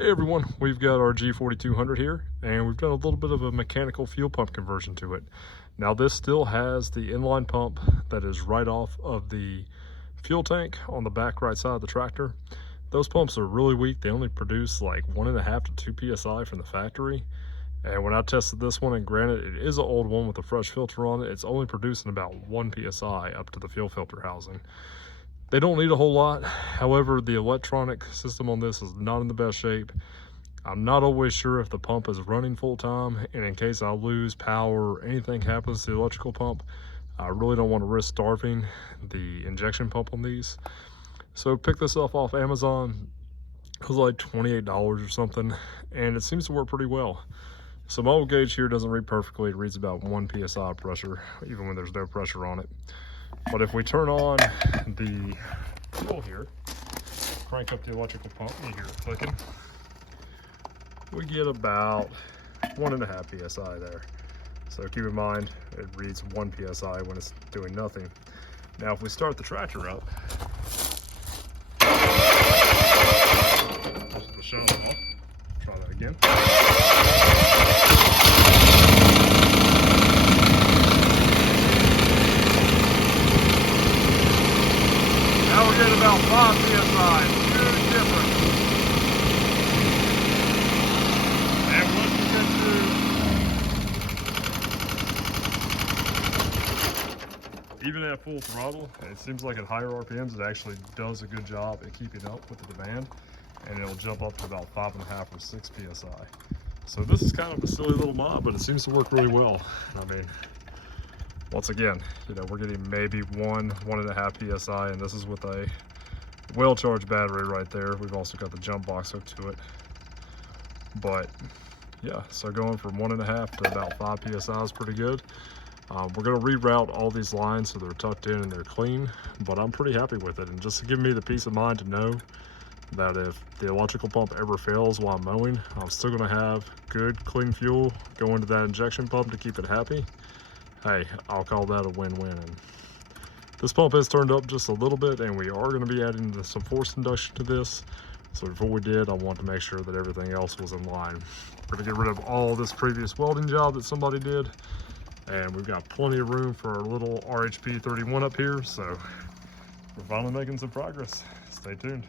Hey everyone, we've got our G4200 here, and we've done a little bit of a mechanical fuel pump conversion to it. Now this still has the inline pump that is right off of the fuel tank on the back right side of the tractor. Those pumps are really weak. They only produce like 1.5 to 2 psi from the factory. And when I tested this one, and granted it is an old one with a fresh filter on it, it's only producing about 1 psi up to the fuel filter housing. They don't need a whole lot. However, the electronic system on this is not in the best shape. I'm not always sure if the pump is running full time, and in case I lose power or anything happens to the electrical pump, I really don't want to risk starving the injection pump on these. So pick this up off Amazon. It was like $28 or something, and it seems to work pretty well. So my old gauge here doesn't read perfectly. It reads about 1 psi pressure, even when there's no pressure on it. But if we turn on the fuel here, crank up the electrical pump, you hear it clicking, we get about 1.5 psi there. So keep in mind, it reads 1 psi when it's doing nothing. Now if we start the tractor up, this is the shut off. Try that again. Now we're getting about 5 psi, huge difference. And once we get to even at full throttle, it seems like at higher RPMs it actually does a good job at keeping up with the demand, and it'll jump up to about 5.5 or 6 psi. So this is kind of a silly little mod, but it seems to work really well. I mean, once again, you know, we're getting maybe 1.5 psi, and this is with a well-charged battery right there. We've also got the jump box hooked to it. But yeah, so going from 1.5 to about 5 psi is pretty good. We're going to reroute all these lines so they're tucked in and they're clean, but I'm pretty happy with it. And just to give me the peace of mind to know that if the electrical pump ever fails while I'm mowing, I'm still going to have good, clean fuel go into that injection pump to keep it happy. Hey, I'll call that a win-win. And this pump is turned up just a little bit, and we are going to be adding some forced induction to this. So before we did, I want to make sure that everything else was in line. We're going to get rid of all this previous welding job that somebody did, and we've got plenty of room for our little RHP 31 up here, so we're finally making some progress. Stay tuned.